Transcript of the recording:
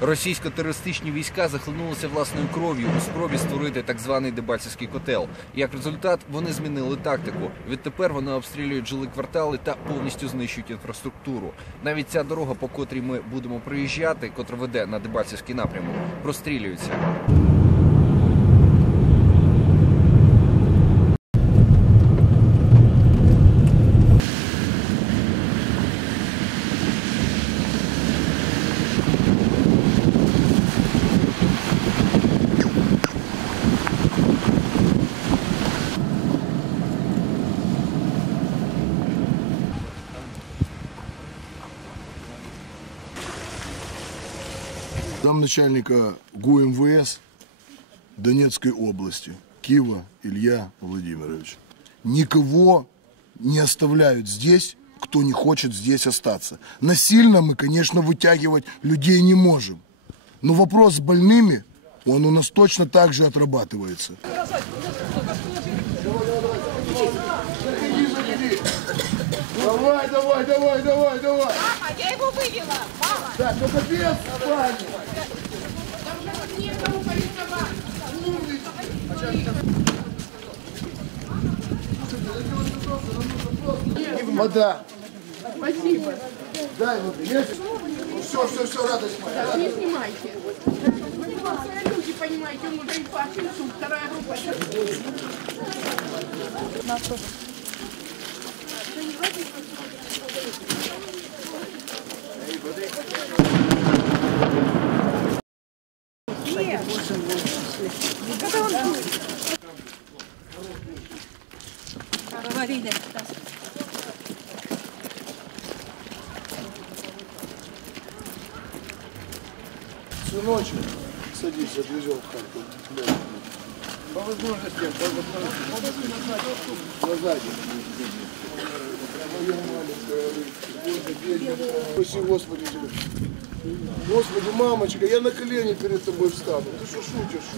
Російсько-терористичні війська захлинулися власною кров'ю у спробі створити так званий Дебальцевський котел. Як результат, вони змінили тактику. Відтепер вони обстрілюють жили квартали та повністю знищують інфраструктуру. Навіть ця дорога, по котрій ми будемо приїжджати, котра веде на Дебальцевський напрямок, прострілюється. Замначальника ГУМВС Донецкой области Кива Илья Владимирович. Никого не оставляют здесь, кто не хочет здесь остаться. Насильно мы, конечно, вытягивать людей не можем. Но вопрос с больными, он у нас точно так же отрабатывается. Давай, давай, давай, давай, давай. Мама, я его вывела! Мама! Так, только без спальни. Вода. Спасибо! Дай воды. Все, все, все, радость моя. Так, не снимайте! Люди, понимаете, он уже инфаркт, инсульт, вторая группа. Сыночек, садись, отвезем в Харьков. По возможности, по возможности. Маленькая рыбка. Боже, бедненькая. Спаси, Господи, тебя. Господи, мамочка, я на колени перед тобой встану. Ты что шутишь?